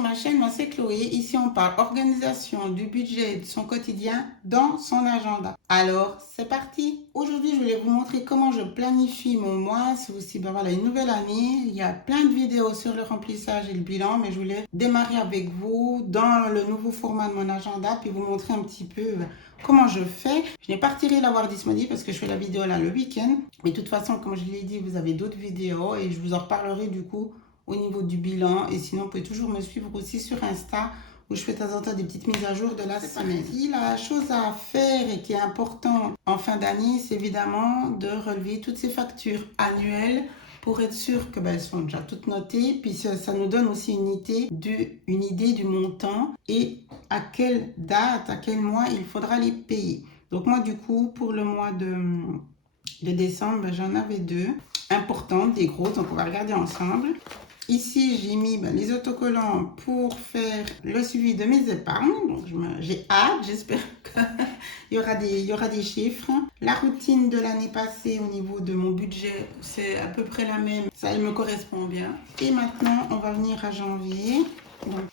sur ma chaîne, moi c'est Chloé. Ici on parle organisation du budget et de son quotidien dans son agenda. Alors c'est parti. Aujourd'hui je voulais vous montrer comment je planifie mon mois. C'est aussi voilà, une nouvelle année. Il y a plein de vidéos sur le remplissage et le bilan, mais je voulais démarrer avec vous dans le nouveau format de mon agenda puis vous montrer un petit peu comment je fais. Je n'ai pas retiré l'avoir disponible parce que je fais la vidéo là le week-end. Mais de toute façon, comme je l'ai dit, vous avez d'autres vidéos et je vous en reparlerai du coup au niveau du bilan. Et sinon, vous pouvez toujours me suivre aussi sur Insta où je fais de temps en temps des petites mises à jour de la semaine. La chose à faire et qui est importante en fin d'année, c'est évidemment de relever toutes ces factures annuelles pour être sûr que elles sont déjà toutes notées. Puis ça nous donne aussi une idée du montant et à quelle date, à quel mois il faudra les payer. Donc moi, du coup, pour le mois de décembre, j'en avais deux importantes, des grosses, donc on va regarder ensemble. Ici, j'ai mis les autocollants pour faire le suivi de mes épargnes. Donc, j'ai hâte, j'espère qu'il y aura des chiffres. La routine de l'année passée au niveau de mon budget, c'est à peu près la même. Ça, elle me correspond bien. Et maintenant, on va venir à janvier. Donc,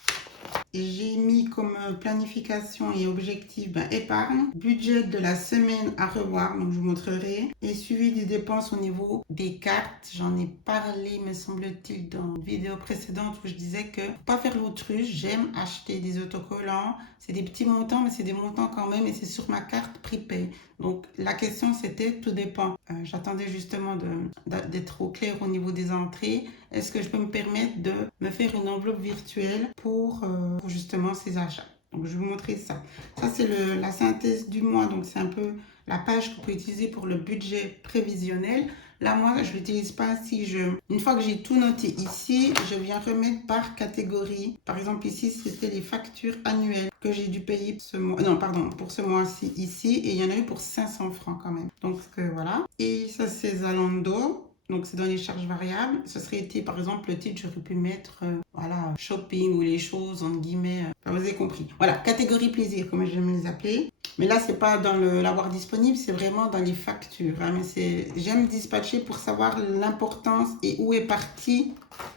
j'ai mis comme planification et objectif épargne, budget de la semaine à revoir, donc je vous montrerai, et suivi des dépenses au niveau des cartes. J'en ai parlé, me semble-t-il, dans une vidéo précédente où je disais que faut pas faire l'autruche, j'aime acheter des autocollants, c'est des petits montants, mais c'est des montants quand même, et c'est sur ma carte prepay. Donc la question c'était, tout dépend. J'attendais justement d'être au clair au niveau des entrées. Est-ce que je peux me permettre de me faire une enveloppe virtuelle pour justement ces achats? Donc je vais vous montrer ça. Ça c'est la synthèse du mois, donc c'est un peu la page que vous pouvez utiliser pour le budget prévisionnel. Là, moi, je ne l'utilise pas ainsi. Une fois que j'ai tout noté ici, je viens remettre par catégorie. Par exemple, ici, c'était les factures annuelles que j'ai dû payer pour ce mois. Non, pardon, pour ce mois-ci, ici. Et il y en a eu pour 500 francs quand même. Donc, voilà. Et ça, c'est Zalando. Donc, c'est dans les charges variables. Ce serait été, par exemple, le titre, j'aurais pu mettre, voilà, shopping ou les choses, entre guillemets. Vous avez compris. Voilà, catégorie plaisir, comme j'aime les appeler. Mais là, c'est pas dans l'avoir disponible, c'est vraiment dans les factures. Hein. Mais j'aime dispatcher pour savoir l'importance et où est parti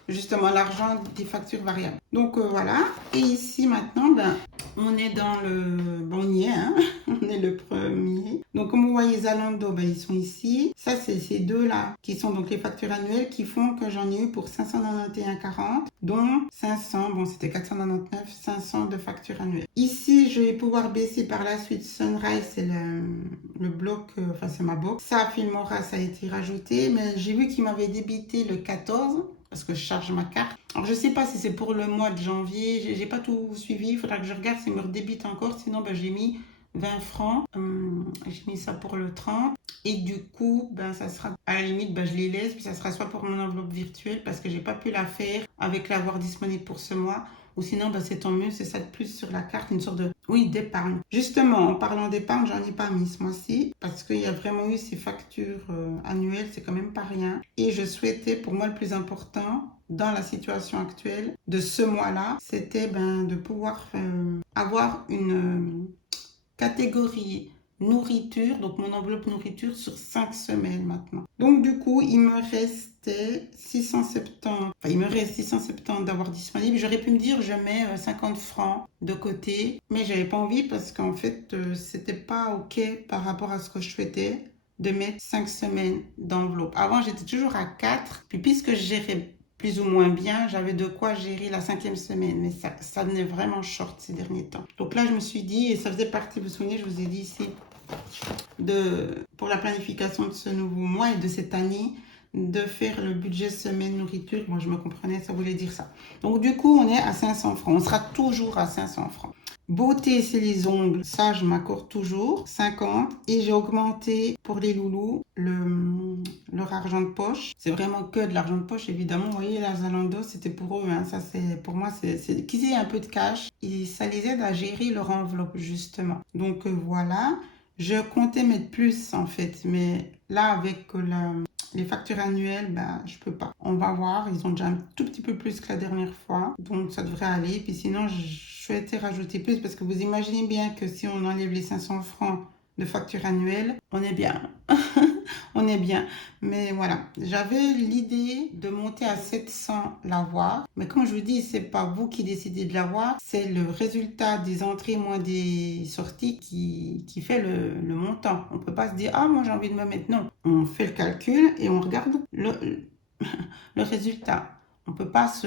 justement l'argent des factures variables. Donc, voilà. Et ici, maintenant, on est dans le... Bon, on y est, hein. On est le premier. Donc, comme vous voyez, Zalando, ils sont ici. Ça, c'est ces deux-là qui sont donc les factures annuelles qui font que j'en ai eu pour 591,40, dont 500, bon, c'était 499, 500 de factures annuelles. Ici, je vais pouvoir baisser par la suite Sunrise, c'est le bloc, enfin, c'est ma box. Ça, Filmora, ça a été rajouté, mais j'ai vu qu'il m'avait débité le 14 parce que je charge ma carte. Alors, je ne sais pas si c'est pour le mois de janvier. J'ai pas tout suivi. Il faudra que je regarde s'il me redébite encore. Sinon, j'ai mis 20 francs. J'ai mis ça pour le 30. Et du coup, ça sera à la limite, je les laisse. Puis ça sera soit pour mon enveloppe virtuelle parce que j'ai pas pu la faire avec l'avoir disponible pour ce mois. Ou sinon, c'est tant mieux, c'est ça de plus sur la carte, une sorte de, oui, d'épargne. Justement, en parlant d'épargne, j'en ai pas mis ce mois-ci parce qu'il y a vraiment eu ces factures annuelles, c'est quand même pas rien. Et je souhaitais, pour moi, le plus important dans la situation actuelle de ce mois-là, c'était de pouvoir avoir une catégorie nourriture, donc mon enveloppe nourriture sur 5 semaines maintenant. Donc du coup, il me restait 670, enfin il me reste 670 d'avoir disponible. J'aurais pu me dire, je mets 50 francs de côté, mais j'avais pas envie parce qu'en fait, c'était pas ok par rapport à ce que je souhaitais de mettre 5 semaines d'enveloppe. Avant, j'étais toujours à 4, puis puisque je gérais plus ou moins bien, j'avais de quoi gérer la 5e semaine, mais ça venait vraiment short ces derniers temps. Donc là, je me suis dit, et ça faisait partie, vous vous souvenez, je vous ai dit ici, pour la planification de ce nouveau mois et de cette année, de faire le budget semaine nourriture. Moi, je me comprenais, ça voulait dire ça. Donc du coup, on est à 500 francs. On sera toujours à 500 francs. Beauté, c'est les ongles. Ça, je m'accorde toujours. 50. Et j'ai augmenté pour les loulous leur argent de poche. C'est vraiment que de l'argent de poche, évidemment. Vous voyez, la Zalando, c'était pour eux. Hein. Ça, pour moi, c'est qu'ils aient un peu de cash. Et ça les aide à gérer leur enveloppe, justement. Donc, voilà. Je comptais mettre plus, en fait. Mais là, avec les factures annuelles, je peux pas. On va voir. Ils ont déjà un tout petit peu plus que la dernière fois. Donc, ça devrait aller. Puis sinon, je souhaitais rajouter plus parce que vous imaginez bien que si on enlève les 500 francs de facture annuelle, on est bien. on est bien. Mais voilà, j'avais l'idée de monter à 700 l'avoir. Mais comme je vous dis, c'est pas vous qui décidez de l'avoir, c'est le résultat des entrées moins des sorties qui fait le montant. On peut pas se dire, ah, moi j'ai envie de me mettre. Non, on fait le calcul et on regarde le résultat. On peut pas se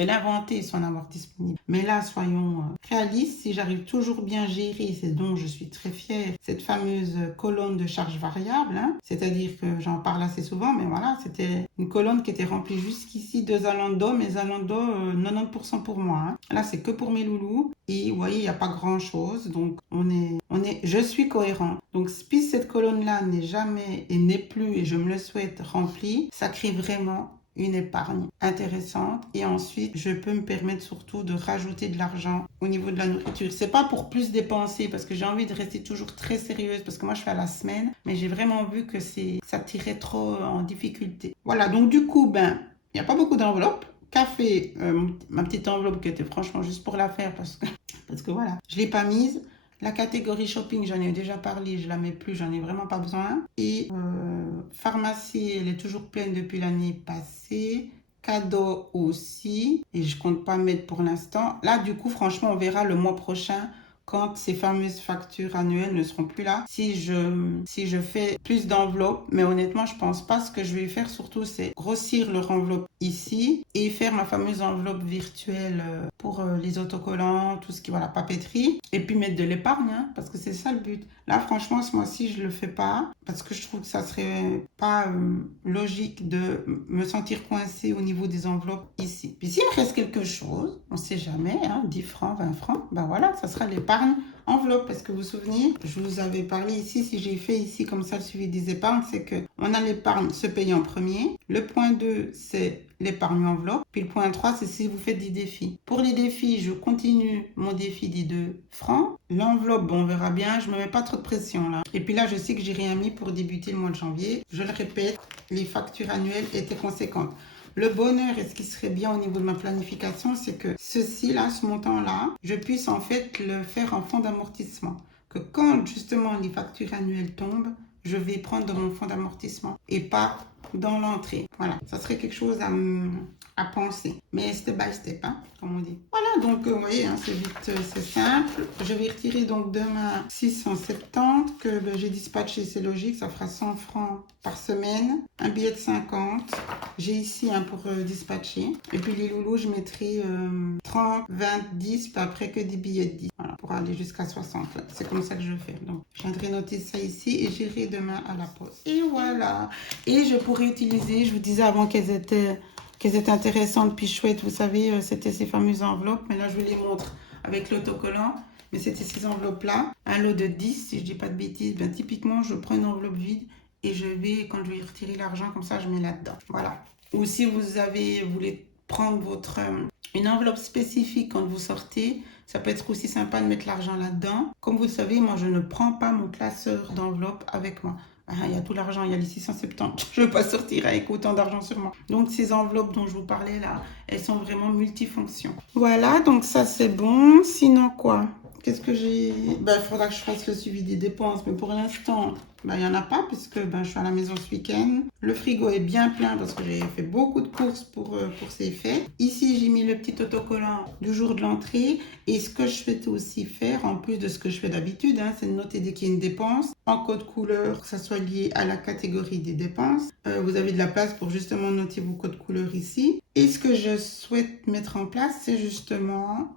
l'inventer sans avoir disponible. Mais là, soyons réalistes, si j'arrive toujours bien à gérer, c'est dont je suis très fière, cette fameuse colonne de charge variable, hein, c'est-à-dire que j'en parle assez souvent, mais voilà, c'était une colonne qui était remplie jusqu'ici de Zalando, mais Zalando, 90% pour moi. Hein. Là, c'est que pour mes loulous. Et vous voyez, il n'y a pas grand-chose. Donc, je suis cohérent. Donc, si cette colonne-là n'est jamais et n'est plus, et je me le souhaite, remplie, ça crée vraiment une épargne intéressante et ensuite je peux me permettre surtout de rajouter de l'argent au niveau de la nourriture. C'est pas pour plus dépenser parce que j'ai envie de rester toujours très sérieuse parce que moi je fais à la semaine, mais j'ai vraiment vu que ça tirait trop en difficulté. Voilà, donc du coup, il n'y a pas beaucoup d'enveloppes. Café, ma petite enveloppe qui était franchement juste pour la faire parce que voilà, je l'ai pas mise. La catégorie shopping, j'en ai déjà parlé, je la mets plus, j'en ai vraiment pas besoin. Et pharmacie, elle est toujours pleine depuis l'année passée. Cadeau aussi. Et je compte pas mettre pour l'instant. Là, du coup, franchement, on verra le mois prochain quand ces fameuses factures annuelles ne seront plus là. Si je fais plus d'enveloppes, mais honnêtement, je pense pas. Ce que je vais faire surtout, c'est grossir leur enveloppe ici et faire ma fameuse enveloppe virtuelle pour les autocollants, tout ce qui va la papeterie, et puis mettre de l'épargne, hein, parce que c'est ça le but. Là, franchement, ce mois-ci, je le fais pas parce que je trouve que ça serait pas logique de me sentir coincée au niveau des enveloppes ici. Puis s'il me reste quelque chose, on sait jamais, hein, 10 francs, 20 francs, ben voilà, ça sera l'épargne enveloppe. Parce que vous vous souvenez, je vous avais parlé ici, si j'ai fait ici comme ça le suivi des épargnes, c'est que on a l'épargne se payer en premier. Le point 2, c'est l'épargne enveloppe. Puis le point 3, c'est si vous faites des défis. Pour les défis, je continue mon défi des 2 francs. L'enveloppe, on verra bien. Je ne me mets pas trop de pression là. Et puis là, je sais que j'ai rien mis pour débuter le mois de janvier. Je le répète, les factures annuelles étaient conséquentes. Le bonheur et ce qui serait bien au niveau de ma planification, c'est que ceci-là, ce montant-là, je puisse en fait le faire en fonds d'amortissement. Que quand justement les factures annuelles tombent, je vais prendre dans mon fonds d'amortissement et pas dans l'entrée. Voilà, ça serait quelque chose à penser. Mais step by step, hein, comme on dit. Voilà, donc vous voyez, hein, c'est vite, c'est simple. Je vais retirer donc demain 670 que j'ai dispatché, c'est logique, ça fera 100 francs par semaine. Un billet de 50. J'ai ici un pour dispatcher. Et puis les loulous, je mettrai 30, 20, 10, puis après que des billets de 10. Voilà, pour aller jusqu'à 60. C'est comme ça que je vais faire. Donc, je viendrai noter ça ici et j'irai demain à la poste. Et voilà. Et je pourrais utiliser, je vous disais avant qu'elles étaient intéressantes puis chouettes, vous savez, c'était ces fameuses enveloppes, mais là je vous les montre avec l'autocollant, mais c'était ces enveloppes-là, un lot de 10, si je dis pas de bêtises, typiquement je prends une enveloppe vide et quand je vais retirer l'argent comme ça, je mets là-dedans, voilà. Ou si vous voulez prendre une enveloppe spécifique quand vous sortez, ça peut être aussi sympa de mettre l'argent là-dedans. Comme vous le savez, moi je ne prends pas mon classeur d'enveloppe avec moi. Il y a tout l'argent, il y a les 670. Je ne veux pas sortir avec autant d'argent sur moi. Donc, ces enveloppes dont je vous parlais là, elles sont vraiment multifonctions. Voilà, donc ça c'est bon. Sinon quoi? Qu'est-ce que j'ai? Il faudra que je fasse le suivi des dépenses. Mais pour l'instant, il n'y en a pas puisque je suis à la maison ce week-end. Le frigo est bien plein parce que j'ai fait beaucoup de courses pour ces fêtes. Ici, j'ai mis le petit autocollant du jour de l'entrée. Et ce que je souhaite aussi faire, en plus de ce que je fais d'habitude, hein, c'est de noter dès qu'il y a une dépense en code couleur, que ça soit lié à la catégorie des dépenses. Vous avez de la place pour justement noter vos codes couleurs ici. Et ce que je souhaite mettre en place, c'est justement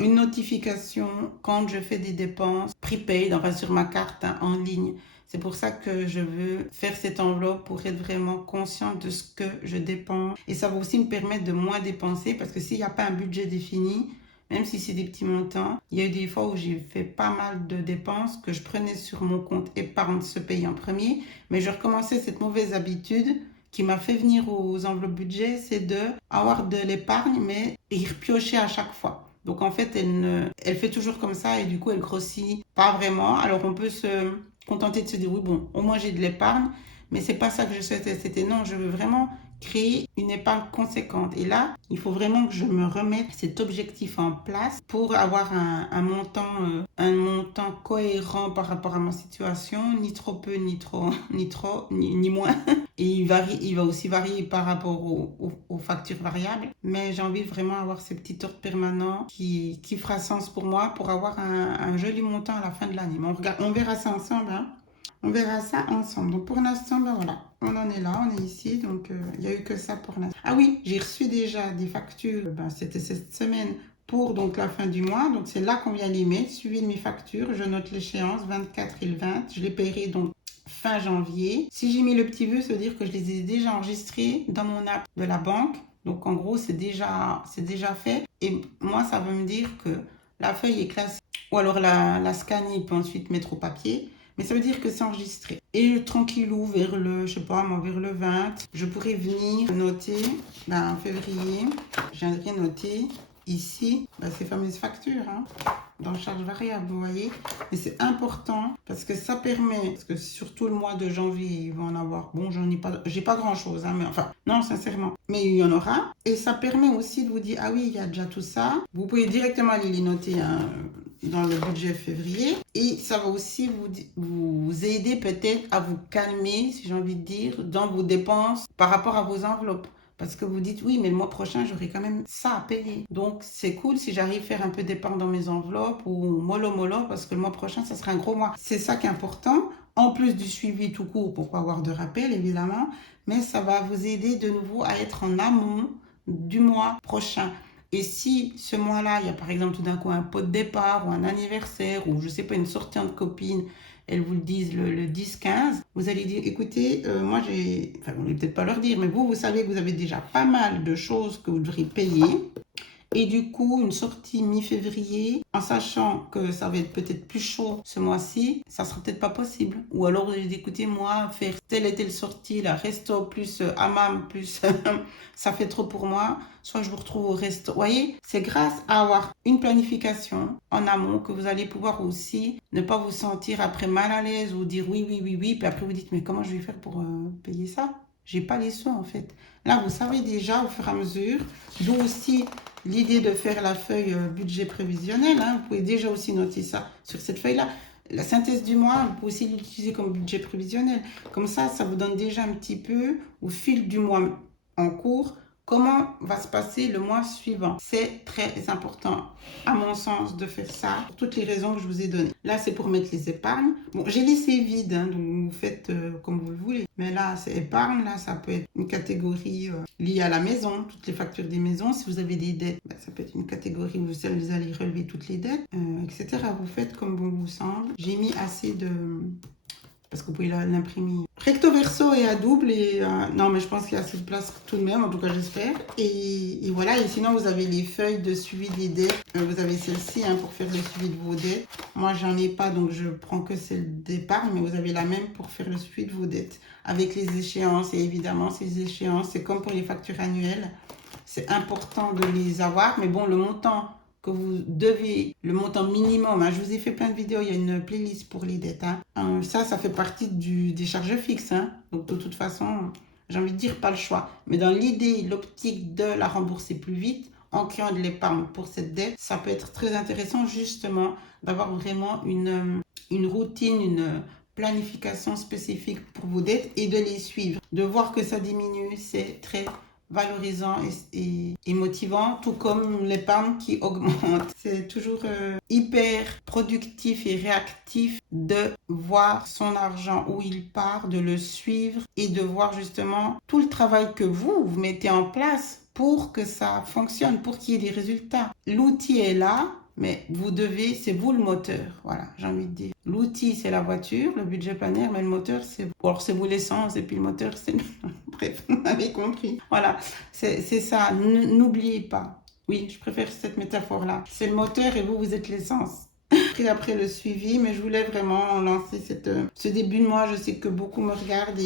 une notification quand je fais des dépenses prepaid, enfin sur ma carte en ligne. C'est pour ça que je veux faire cette enveloppe pour être vraiment consciente de ce que je dépense. Et ça va aussi me permettre de moins dépenser parce que s'il n'y a pas un budget défini, même si c'est des petits montants, il y a eu des fois où j'ai fait pas mal de dépenses que je prenais sur mon compte épargne se payer en premier, mais je recommençais cette mauvaise habitude qui m'a fait venir aux enveloppes budget, c'est d'avoir de l'épargne, mais y repiocher à chaque fois. Donc en fait, elle fait toujours comme ça et du coup, elle grossit pas vraiment. Alors on peut se contenter de se dire, oui, bon, au moins j'ai de l'épargne, mais c'est pas ça que je souhaitais. C'était non, je veux vraiment créer une épargne conséquente. Et là, il faut vraiment que je me remette cet objectif en place pour avoir un montant cohérent par rapport à ma situation, ni trop peu, ni trop, ni moins. Et il va aussi varier par rapport aux factures variables. Mais j'ai envie de vraiment avoir ces petits ordres permanents qui fera sens pour moi pour avoir un joli montant à la fin de l'année. Mais on verra ça ensemble, hein. On verra ça ensemble. Donc pour l'instant, ben voilà, on en est là, on est ici. Donc il n'y a eu que ça pour l'instant. Ah oui, j'ai reçu déjà des factures, c'était cette semaine pour donc la fin du mois. Donc c'est là qu'on vient les mettre, suivi de mes factures. Je note l'échéance 24 et le 20. Je les paierai donc fin janvier. Si j'ai mis le petit vœu, ça veut dire que je les ai déjà enregistrés dans mon app de la banque. Donc en gros, c'est déjà fait. Et moi, ça veut me dire que la feuille est classée. Ou alors la scanner, il peut ensuite mettre au papier. Mais ça veut dire que c'est enregistré. Et tranquillou, vers le, je sais pas, moi, vers le 20, je pourrais venir noter, en février, je viendrai noter ici ces fameuses factures, hein, dans charge variable, vous voyez. Mais c'est important parce que ça permet, parce que surtout le mois de janvier, il va en avoir, bon, j'ai pas grand chose, hein, mais enfin, non, sincèrement, mais il y en aura. Et ça permet aussi de vous dire, ah oui, il y a déjà tout ça. Vous pouvez directement aller les noter, hein, dans le budget février, et ça va aussi vous aider peut-être à vous calmer, si j'ai envie de dire, dans vos dépenses par rapport à vos enveloppes. Parce que vous dites, oui, mais le mois prochain, j'aurai quand même ça à payer. Donc, c'est cool si j'arrive à faire un peu d'épargne dans mes enveloppes ou mollo, parce que le mois prochain, ça sera un gros mois. C'est ça qui est important, en plus du suivi tout court pour pas avoir de rappel, évidemment, mais ça va vous aider de nouveau à être en amont du mois prochain. Et si ce mois-là, il y a par exemple tout d'un coup un pot de départ ou un anniversaire ou je sais pas, une sortie entre copines, elles vous le disent le 10-15, vous allez dire, écoutez, moi j'ai, enfin vous n'allez peut-être pas leur dire, mais vous savez que vous avez déjà pas mal de choses que vous devriez payer. Et du coup, une sortie mi-février, en sachant que ça va être peut-être plus chaud ce mois-ci, ça sera peut-être pas possible. Ou alors vous allez dire, écoutez, moi, faire telle et telle sortie, la resto plus hammam plus ça fait trop pour moi. Soit je vous retrouve au resto. Vous voyez, c'est grâce à avoir une planification en amont que vous allez pouvoir aussi ne pas vous sentir après mal à l'aise ou dire oui, puis après vous dites, mais comment je vais faire pour payer ça? J'ai pas les sous en fait. Là, vous savez déjà au fur et à mesure, d'où aussi l'idée de faire la feuille budget prévisionnel, hein. Vous pouvez déjà aussi noter ça sur cette feuille-là. La synthèse du mois, vous pouvez aussi l'utiliser comme budget prévisionnel. Comme ça vous donne déjà un petit peu, au fil du mois en cours, comment va se passer le mois suivant. C'est très important, à mon sens, de faire ça, pour toutes les raisons que je vous ai données. Là, c'est pour mettre les épargnes. Bon, j'ai laissé vide, hein, donc vous faites comme vous le voulez. Mais là, c'est épargne. Là, ça peut être une catégorie liée à la maison, toutes les factures des maisons. Si vous avez des dettes, ça peut être une catégorie où vous allez relever toutes les dettes, etc. Vous faites comme bon vous semble. J'ai mis assez de... parce que vous pouvez l'imprimer recto verso et à double. Et non, mais je pense qu'il y a assez de place tout de même, en tout cas j'espère. Et voilà, et sinon vous avez les feuilles de suivi des dettes. Vous avez celle-ci, hein, pour faire le suivi de vos dettes. Moi j'en ai pas, donc je prends que celle d'épargne, mais vous avez la même pour faire le suivi de vos dettes avec les échéances. Et évidemment, ces échéances, c'est comme pour les factures annuelles, c'est important de les avoir. Mais bon, le montant que vous devez, le montant minimum, hein, je vous ai fait plein de vidéos, il y a une playlist pour les dettes, hein. Ça fait partie des charges fixes, hein. Donc de toute façon, j'ai envie de dire pas le choix. Mais dans l'idée, l'optique de la rembourser plus vite, en créant de l'épargne pour cette dette, ça peut être très intéressant justement d'avoir vraiment une routine, une planification spécifique pour vos dettes et de les suivre. De voir que ça diminue, c'est très valorisant et motivant, tout comme l'épargne qui augmente. C'est toujours hyper productif et réactif de voir son argent où il part, de le suivre et de voir justement tout le travail que vous mettez en place pour que ça fonctionne, pour qu'il y ait des résultats. L'outil est là, mais c'est vous le moteur. Voilà, j'ai envie de dire. L'outil, c'est la voiture, le budget planaire, mais le moteur, c'est vous. Alors, c'est vous l'essence, et puis le moteur, c'est... Bref, vous m'avez compris. Voilà, c'est ça. N'oubliez pas. Oui, je préfère cette métaphore-là. C'est le moteur et vous êtes l'essence. Après le suivi, mais je voulais vraiment lancer ce début de mois. Je sais que beaucoup me regardent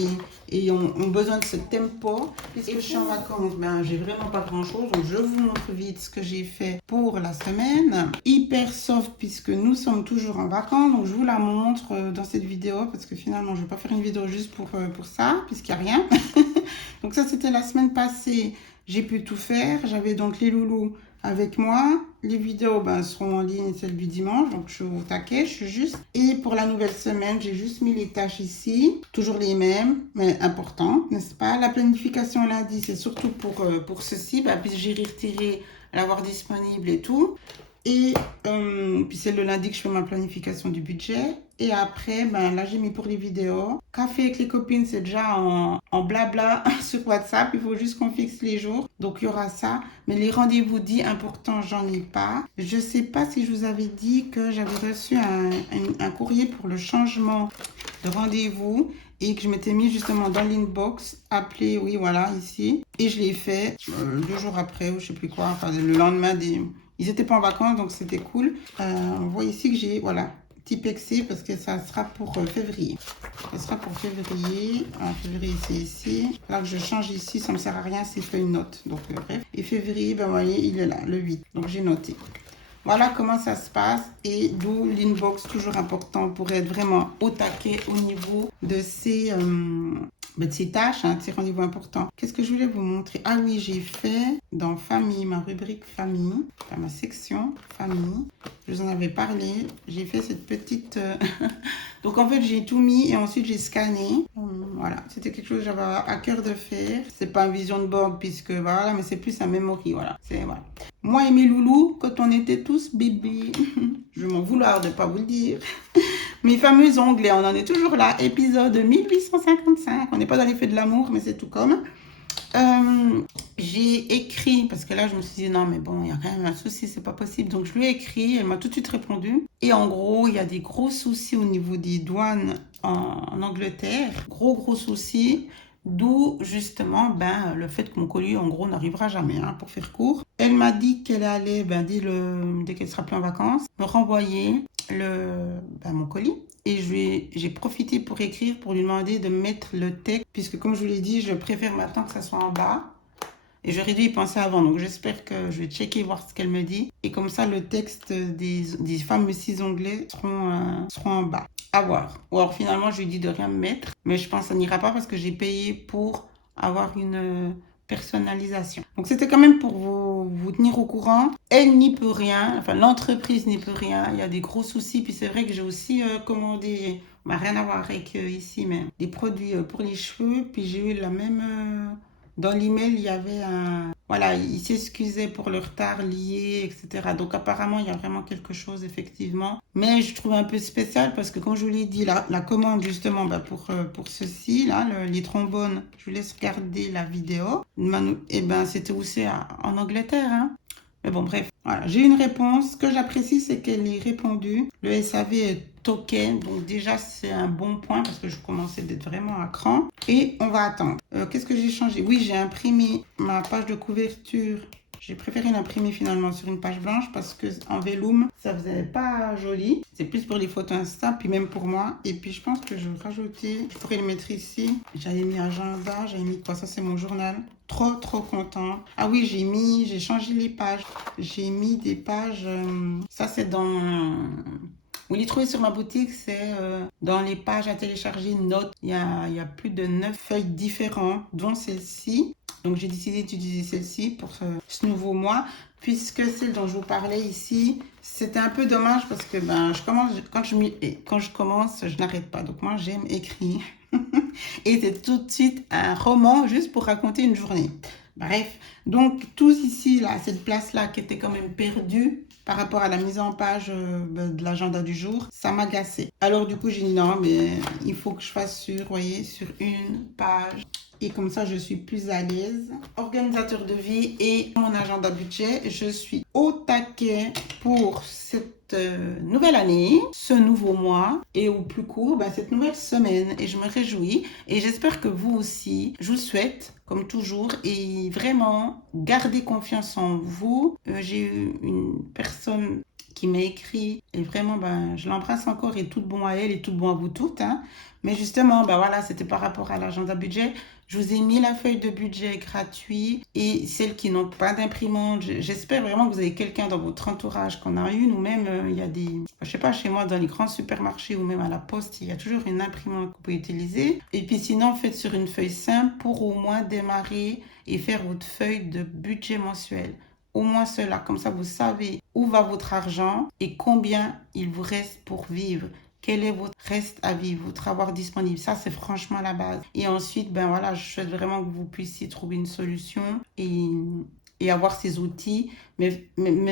et ont besoin de ce tempo. Puisque je suis en vacances, j'ai vraiment pas grand chose, donc je vous montre vite ce que j'ai fait pour la semaine. Hyper soft puisque nous sommes toujours en vacances, donc je vous la montre dans cette vidéo parce que finalement je vais pas faire une vidéo juste pour ça puisqu'il n'y a rien. Donc ça, c'était la semaine passée. J'ai pu tout faire. J'avais donc les loulous avec moi. Les vidéos seront en ligne, celle du dimanche. Donc je suis au taquet, je suis juste. Et pour la nouvelle semaine, j'ai juste mis les tâches ici. Toujours les mêmes, mais importantes, n'est-ce pas? La planification lundi, c'est surtout pour ceci. Puis j'ai retiré l'avoir disponible et tout. Et puis c'est le lundi que je fais ma planification du budget. Et après, là j'ai mis pour les vidéos. Café avec les copines, c'est déjà en blabla sur WhatsApp. Il faut juste qu'on fixe les jours. Donc il y aura ça. Mais les rendez-vous dits importants, j'en ai pas. Je sais pas si je vous avais dit que j'avais reçu un courrier pour le changement de rendez-vous. Et que je m'étais mis justement dans l'inbox, appelé, oui voilà, ici. Et je l'ai fait 2 jours après, ou je sais plus quoi, enfin le lendemain des... Ils n'étaient pas en vacances, donc c'était cool. On voit ici que j'ai, voilà, type excès parce que ça sera pour février. Ça sera pour février. Février, c'est ici. Là que je change ici, ça ne me sert à rien si je fais une note. Donc, bref. Et février, vous voyez, il est là, le 8. Donc, j'ai noté. Voilà comment ça se passe et d'où l'inbox, toujours important pour être vraiment au taquet au niveau de ces tâches, de ces rendez-vous importants. Qu'est-ce que je voulais vous montrer? Ah oui, j'ai fait dans famille, ma rubrique famille, enfin, ma section famille. Je vous en avais parlé. J'ai fait cette petite... Donc en fait, j'ai tout mis et ensuite j'ai scanné. Voilà, c'était quelque chose que j'avais à cœur de faire. C'est pas un vision board puisque voilà, mais c'est plus un memory, voilà. Voilà. Moi et mes loulous, quand on était tous bébés, je m'en vouloir de ne pas vous le dire, mes fameux onglets, on en est toujours là, épisode 1855, on n'est pas dans les feux de l'amour, mais c'est tout comme. J'ai écrit, parce que là je me suis dit non mais bon, il y a quand même un souci, c'est pas possible, donc je lui ai écrit, elle m'a tout de suite répondu. Et en gros, il y a des gros soucis au niveau des douanes en Angleterre, gros soucis. D'où justement le fait que mon colis en gros n'arrivera jamais, pour faire court. Elle m'a dit qu'elle allait, dès qu'elle sera plus en vacances, me renvoyer mon colis. Et j'ai profité pour écrire, pour lui demander de mettre le texte, puisque comme je vous l'ai dit, je préfère maintenant que ça soit en bas. Et j'aurais dû y penser avant, donc j'espère que je vais checker, voir ce qu'elle me dit. Et comme ça, le texte des fameux 6 onglets seront en bas. À voir. Ou alors finalement, je lui dis de rien me mettre. Mais je pense que ça n'ira pas parce que j'ai payé pour avoir une personnalisation. Donc c'était quand même pour vous tenir au courant. Elle n'y peut rien, enfin l'entreprise n'y peut rien. Il y a des gros soucis. Puis c'est vrai que j'ai aussi commandé, rien à voir avec ici, mais des produits pour les cheveux. Puis j'ai eu la même... Dans l'email, il y avait Voilà, il s'excusait pour le retard lié, etc. Donc apparemment, il y a vraiment quelque chose, effectivement. Mais je trouve un peu spécial parce que, comme je vous l'ai dit, la commande, justement, pour ceci, là, les trombones, je vous laisse regarder la vidéo. C'était aussi en Angleterre, Mais bon, bref, voilà. J'ai une réponse. Ce que j'apprécie, c'est qu'elle ait répondu. Le SAV est token, donc déjà c'est un bon point parce que je commençais d'être vraiment à cran. Et on va attendre. Qu'est-ce que j'ai changé? Oui, j'ai imprimé ma page de couverture. J'ai préféré l'imprimer finalement sur une page blanche parce que en vellum, ça faisait pas joli. C'est plus pour les photos Insta, puis même pour moi. Et puis je pense que je vais rajouter, je pourrais le mettre ici. J'avais mis agenda, j'avais mis quoi? Ça c'est mon journal. Trop content. Ah oui, j'ai changé les pages. J'ai mis des pages, ça c'est dans... Vous les trouvez sur ma boutique, c'est dans les pages à télécharger, notes. Il y a plus de 9 feuilles différentes, dont celle-ci. Donc j'ai décidé d'utiliser celle-ci pour ce nouveau mois, puisque celle dont je vous parlais ici, c'était un peu dommage parce que quand je commence, je n'arrête pas. Donc moi j'aime écrire. Et c'est tout de suite un roman juste pour raconter une journée. Bref, donc tous ici, là, cette place-là qui était quand même perdue par rapport à la mise en page de l'agenda du jour, ça m'agaçait. Alors du coup, j'ai dit non, mais il faut que je fasse sur une page. Et comme ça, je suis plus à l'aise. Organisateur de vie et mon agenda budget, je suis au taquet pour cette nouvelle année, ce nouveau mois et au plus court, cette nouvelle semaine. Et je me réjouis et j'espère que vous aussi, je vous souhaite, comme toujours, et vraiment, gardez confiance en vous. J'ai eu une personne qui m'a écrit. Et vraiment, ben, je l'embrasse encore et tout bon à elle et tout bon à vous toutes, hein. Mais justement, ben voilà, c'était par rapport à l'agenda budget. Je vous ai mis la feuille de budget gratuite et celles qui n'ont pas d'imprimante, j'espère vraiment que vous avez quelqu'un dans votre entourage qu'on a une ou même il y a des, je sais pas, chez moi dans les grands supermarchés ou même à la poste, il y a toujours une imprimante que vous pouvez utiliser. Et puis sinon, faites sur une feuille simple pour au moins démarrer et faire votre feuille de budget mensuel. Au moins cela, comme ça vous savez où va votre argent et combien il vous reste pour vivre. Quel est votre reste à vivre, votre avoir disponible. Ça, c'est franchement la base. Et ensuite, ben voilà, je souhaite vraiment que vous puissiez trouver une solution et avoir ces outils. Mais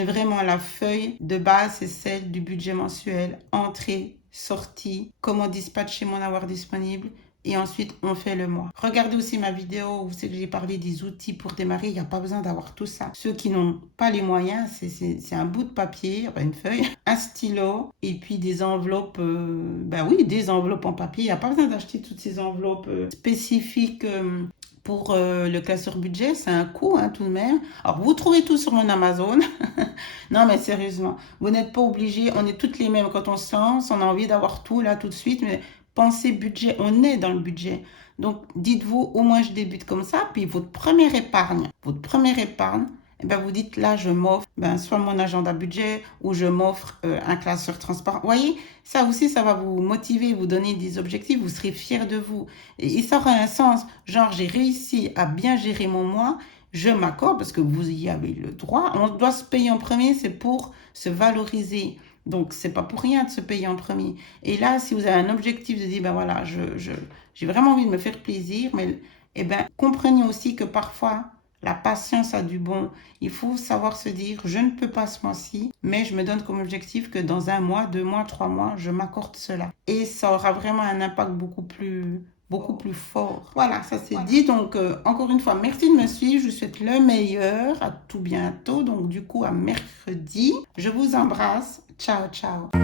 vraiment, la feuille de base, c'est celle du budget mensuel. Entrée, sortie, comment dispatcher mon avoir disponible. Et ensuite, on fait le mois. Regardez aussi ma vidéo où c'est que j'ai parlé des outils pour démarrer. Il n'y a pas besoin d'avoir tout ça. Ceux qui n'ont pas les moyens, c'est un bout de papier, enfin une feuille, un stylo et puis des enveloppes. Ben oui, des enveloppes en papier. Il n'y a pas besoin d'acheter toutes ces enveloppes spécifiques. Pour le classeur budget, c'est un coût hein, tout de même. Alors, vous trouvez tout sur mon Amazon. Non, mais sérieusement, vous n'êtes pas obligés. On est toutes les mêmes quand on se lance. On a envie d'avoir tout là tout de suite. Mais pensez budget, on est dans le budget. Donc, dites-vous, au moins je débute comme ça. Puis, votre première épargne, eh ben, vous dites là, je m'offre ben, soit mon agenda budget ou je m'offre un classeur transparent. Vous voyez, ça aussi, ça va vous motiver, vous donner des objectifs, vous serez fiers de vous. Et ça aura un sens. Genre, j'ai réussi à bien gérer mon mois, je m'accorde parce que vous y avez le droit. On doit se payer en premier, c'est pour se valoriser. Donc, c'est pas pour rien de se payer en premier. Et là, si vous avez un objectif de dire, ben voilà, j'ai vraiment envie de me faire plaisir, mais eh ben, comprenez aussi que parfois, la patience a du bon. Il faut savoir se dire, je ne peux pas ce mois-ci, mais je me donne comme objectif que dans un mois, 2 mois, 3 mois, je m'accorde cela. Et ça aura vraiment un impact beaucoup plus fort. Voilà, ça c'est dit. Donc, encore une fois, merci de me suivre. Je vous souhaite le meilleur. À tout bientôt. Donc, du coup, à mercredi. Je vous embrasse. Ciao, ciao.